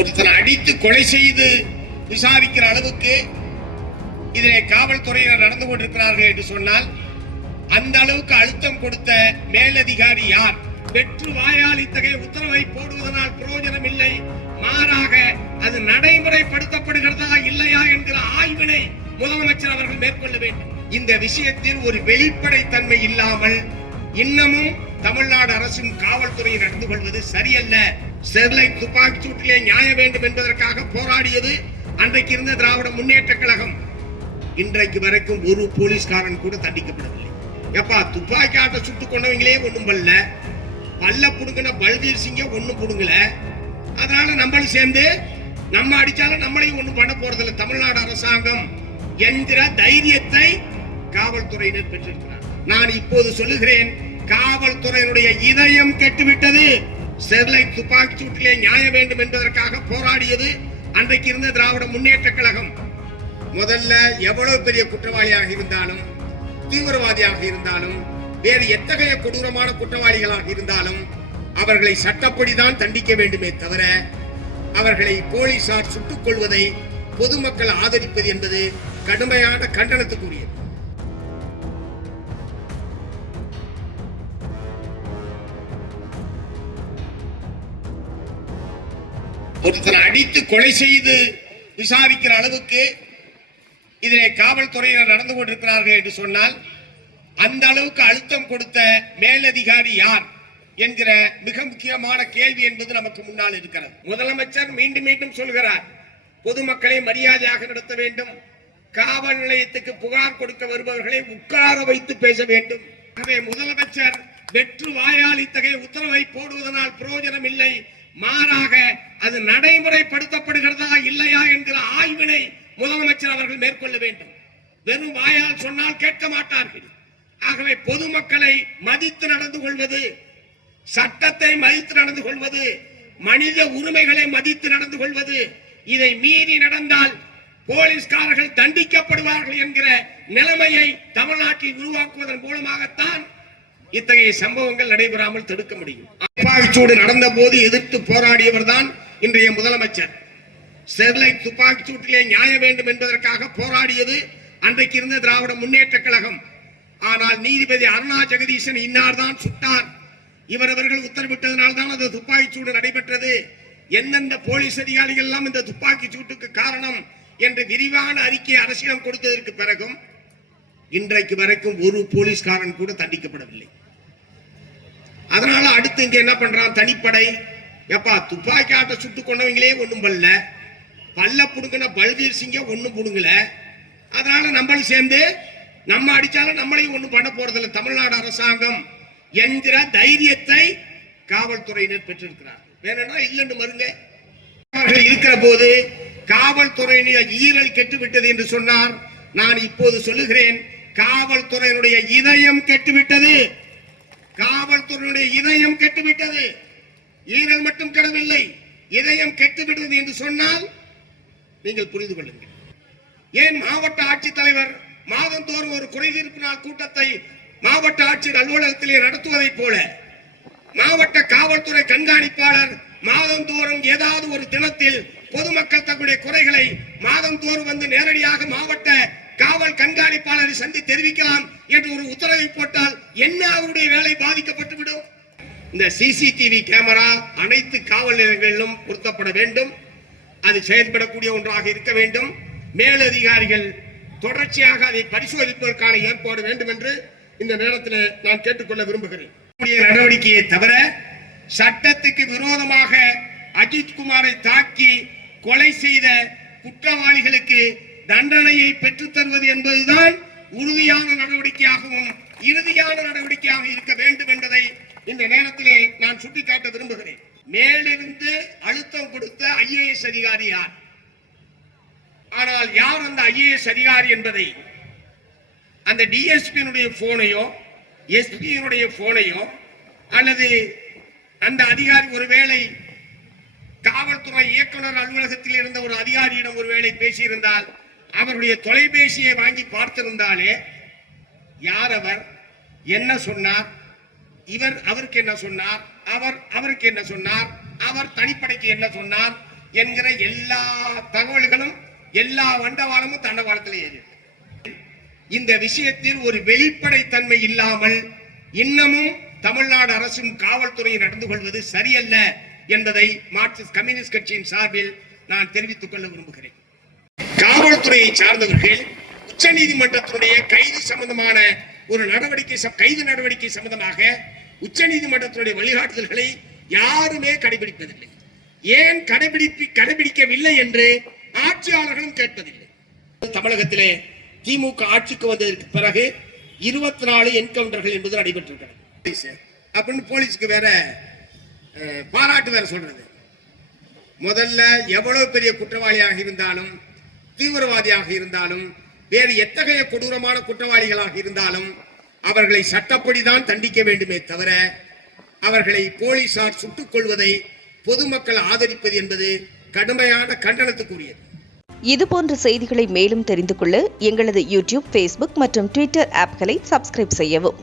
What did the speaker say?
ஒருத்தனை அடித்து கொலை செய்து விசாரிக்கிற அளவுக்கு இதிலே காவல்துறையினர் நடந்து கொண்டிருக்கிறார்கள் என்று சொன்னால் அந்த அளவுக்கு அழுத்தம் கொடுத்த மேலதிகாரி யார்? வெற்று வாயால் இத்தகைய உத்தரவை போடுவதனால் பிரயோஜனம் இல்லை, மாறாக அது நடைமுறைப்படுத்தப்படுகிறதா இல்லையா என்கிற ஆய்வினை முதலமைச்சர் அவர்கள் மேற்கொள்ள வேண்டும். இந்த விஷயத்தில் ஒரு வெளிப்படைத்தன்மை இல்லாமல் இன்னமும் தமிழ்நாடு அரசின் காவல்துறை நடந்து கொள்வது சரியல்ல. ஸ்டெர்லைட் துப்பாக்கி சூட்டிலே நியாயம் வேண்டும் என்பதற்காக போராடியது அன்றைக்கு இருந்த திராவிட முன்னேற்ற கழகம். இன்றைக்கு வரைக்கும் ஒரு போலீஸ்காரன் கூட தண்டிக்கப்படவில்லை. எப்பா துப்பாக்கி ஆட்ட சுட்டுக் கொண்டவங்களே ஒண்ணும் பண்ணல, பல்ல புடுங்கின பல்வீர் சிங்க ஒண்ணும் புடுங்கல. அதனால நம்மளும் சேர்ந்து நம்ம அடிச்சாலும் நம்மளையும் ஒண்ணும் பண்ண போறதில்லை தமிழ்நாடு அரசாங்கம் என்கிற தைரியத்தை காவல்துறையினர் பெற்றிருக்கிறார். நான் இப்போது சொல்லுகிறேன், காவல்துறையினுடைய இதயம் கெட்டுவிட்டது. ஸ்டெர்லைட் துப்பாக்கி சூட்டிலே நியாயம் வேண்டும் என்பதற்காக போராடியது அன்றைக்கு இருந்த திராவிட முன்னேற்ற கழகம். முதல்ல எவ்வளவு பெரிய குற்றவாளியாக இருந்தாலும், தீவிரவாதியாக இருந்தாலும், வேறு எத்தகைய கொடூரமான குற்றவாளிகளாக இருந்தாலும் அவர்களை சட்டப்படிதான் தண்டிக்க வேண்டுமே தவிர அவர்களை போலீசார் சுட்டுக் கொள்வதை பொதுமக்கள் ஆதரிப்பது என்பது கடுமையான கண்டனத்துக்குரியது. ஒருத்தனை அடித்து கொலை செய்து விசாரிக்கிற அளவுக்கு இதிலே காவல்துறையினர் நடந்து கொண்டிருக்கிறார்கள் என்று சொன்னால் அந்த அளவுக்கு அழுத்தம் கொடுத்த மேலதிகாரி யார் என்கிற மிக முக்கியமான கேள்வி என்பது நமக்கு முன்னால் இருக்கிறது. முதலமைச்சர் மீண்டும் மீண்டும் சொல்கிறார், பொதுமக்களை மரியாதையாக நடத்த வேண்டும், காவல் நிலையத்துக்கு புகார் கொடுக்க வருபவர்களை உட்கார வைத்து பேச வேண்டும். எனவே முதலமைச்சர் வெற்று வாயால் இத்தகைய உத்தரவை போடுவதனால் பிரயோஜனம் இல்லை, மாறாக அது நடைமுறைப்படுத்தப்படுகிறதா இல்லையா என்கிற ஆய்வினை முதலமைச்சர் அவர்கள் மேற்கொள்ள வேண்டும். வெறும் வாயால் சொன்னால் கேட்க மாட்டார்கள். ஆகவே பொதுமக்களை மதித்து நடந்து கொள்வது, சட்டத்தை மதித்து நடந்து கொள்வது, மனித உரிமைகளை மதித்து நடந்து கொள்வது, இதை மீறி நடந்தால் போலீஸ்காரர்கள் தண்டிக்கப்படுவார்கள் என்கிற நிலைமையை தமிழ்நாட்டில் உருவாக்குவதன் மூலமாகத்தான் இத்தகைய சம்பவங்கள் நடைபெறாமல் தடுக்க முடியும். துப்பாக்கிச்சூடு நடந்த போது எதிர்த்து போராடியவர் தான் இன்றைய முதலமைச்சர். ஸ்டெர்லைட் துப்பாக்கி சூட்டிலே நியாயம் வேண்டும் என்பதற்காக போராடியது அன்றைக்கு இருந்த திராவிட முன்னேற்ற கழகம். ஆனால் நீதிபதி அருணா ஜெகதீசன் இன்னார் தான் சுட்டார், இவரவர்கள் உத்தரவிட்டதனால் தான் அது துப்பாக்கி சூடு நடைபெற்றது, எந்தெந்த போலீஸ் அதிகாரிகள் எல்லாம் இந்த துப்பாக்கி சூட்டுக்கு காரணம் என்று விரிவான அறிக்கை அரசிடம் கொடுத்ததற்கு பிறகும் இன்றைக்கு வரைக்கும் ஒரு போலீஸ்காரன் கூட தண்டிக்கப்படவில்லை. அதனால அடுத்து இங்க என்ன பண்றான் தனிப்படை, எப்பா துப்பாக்கி ஆட்ட சுட்டுக் கொண்டவங்களே ஒண்ணும் பண்ணல, பல்ல புடுங்கின பல்வீர் சிங்க ஒண்ணும் புடுங்கல. அதனால நம்மளும் சேர்ந்து நம்ம அடிச்சாலும் நம்மளையும் ஒண்ணும் பண்ண போறதில்லை தமிழ்நாடு அரசாங்கம் என்கிற தைரியத்தை காவல்துறையினர் பெற்றிருக்கிறார். வேணும்னா இல்லைன்னு மறுங்க. இருக்கிற போது காவல்துறையினுடைய ஈரல் கெட்டுவிட்டது என்று சொன்னார். நான் இப்போது சொல்லுகிறேன், காவல்துறையினுடைய இதயம் கெட்டுவிட்டது. காவல்துறையினுடைய இதயம் கெட்டுவிட்டது. ஈரல் மட்டும் கெடவில்லை, இதயம் கெட்டுவிட்டது என்று சொன்னால் நீங்கள் புரிந்து கொள்ளுங்கள். ஏன் மாவட்ட ஆட்சித்தலைவர் மாதந்தோறும் ஒரு குறைதீர்ப்பு நாள் கூட்டத்தை மாவட்ட ஆட்சியர் அலுவலகத்திலே நடத்துவதை போல மாவட்ட காவல்துறை கண்காணிப்பாளர் மாதந்தோறும் ஏதாவது ஒரு தினத்தில் பொதுமக்கள் தங்களுடைய குறைகளை மாதந்தோறும் வந்து நேரடியாக மாவட்ட காவல் கண்காணிப்பாளரை சந்தி தெரிவிக்கலாம் என்று ஒரு உத்தரவை போட்டால் என்ன அவருடைய வேலை பாதிக்கப்பட்டுவிடும். இந்த சிசிடிவி கேமரா அனைத்து காவல் நிலையங்களிலும் பொருத்தப்பட வேண்டும். அது செயல்படக்கூடிய ஒன்றாக இருக்க வேண்டும். மேலதிகாரிகள் தொடர்ச்சியாக அதை பரிசோதிப்பதற்கான ஏற்பாடு வேண்டும் என்று இந்த நேரத்தில் நான் கேட்டுக்கொள்ள விரும்புகிறேன். நடவடிக்கையை தவிர சட்டத்துக்கு விரோதமாக அஜித்குமாரை தாக்கி கொலை செய்த குற்றவாளிகளுக்கு தண்டனையை பெற்றுத் தருவது என்பதுதான் உறுதியான நடவடிக்கையாகவும் இறுதியான நடவடிக்கையாக இருக்க வேண்டும் என்பதை இந்த நேரத்திலே நான் சுட்டிக்காட்ட விரும்புகிறேன். மேலிருந்து அழுத்தம் கொடுத்த ஐஏஎஸ் அதிகாரி யார்? ஆனால் யார் அந்த ஐஏஎஸ் அதிகாரி என்பதை அந்த டிஎஸ்பியினுடைய போனையோ எஸ்பியினுடைய போனையோ அல்லது அந்த அதிகாரி ஒருவேளை காவல்துறை இயக்குனர் அலுவலகத்தில் இருந்த ஒரு அதிகாரியிடம் ஒருவேளை பேசியிருந்தால் அவருடைய தொலைபேசியை வாங்கி பார்த்திருந்தாலே யார் அவர், என்ன சொன்னார், இவர் அவருக்கு என்ன சொன்னார், அவர் அவருக்கு என்ன சொன்னார், அவர் தனிப்படைக்கு என்ன சொன்னார், என்கிற எல்லா தகவல்களும் எல்லா வண்டவாளமும் தண்டவாளத்தில் ஏறி இந்த விஷயத்தில் ஒரு வெளிப்படைத்தன்மை இல்லாமல் இன்னமும் தமிழ்நாடு அரசும் காவல்துறையும் நடந்து கொள்வது சரியல்ல என்பதை மார்க்சிஸ்ட் கம்யூனிஸ்ட் கட்சியின் சார்பில் நான் தெரிவித்துக் கொள்ள விரும்புகிறேன். காவல்துறையை சார்ந்தவர்கள் உச்ச நீதிமன்றத்தினுடைய கைது நடவடிக்கை சம்பந்தமாக உச்ச நீதிமன்றத்தினுடைய வழிகாட்டுதல்களை யாருமே கடைபிடிப்பதில்லை. ஏன் கடைபிடிக்கவில்லை என்று ஆட்சியாளர்களும் கேட்பதில்லை. தமிழகத்திலே திமுக ஆட்சிக்கு வந்ததற்கு பிறகு 24 என்கவுண்டர்கள் என்பது நடைபெற்றிருக்கிறது. அப்படின்னு போலீஸ்க்கு வேற பாராட்டு வேற சொல்றது. முதல்ல எவ்வளவு பெரிய குற்றவாளியாக இருந்தாலும், தீவிரவாதியாக இருந்தாலும், வேறு எத்தகைய கொடூரமான குற்றவாளிகளாக இருந்தாலும் அவர்களை சட்டப்படிதான் தண்டிக்க வேண்டுமே தவிர அவர்களை போலீசார் சுட்டுக் கொள்வதை பொதுமக்கள் ஆதரிப்பது என்பது கடுமையான கண்டனத்துக்குரியது. இதுபோன்ற செய்திகளை மேலும் தெரிந்து கொள்ள எங்களது யூடியூப், Facebook மற்றும் Twitter ஆப்களை சப்ஸ்கிரைப் செய்யவும்.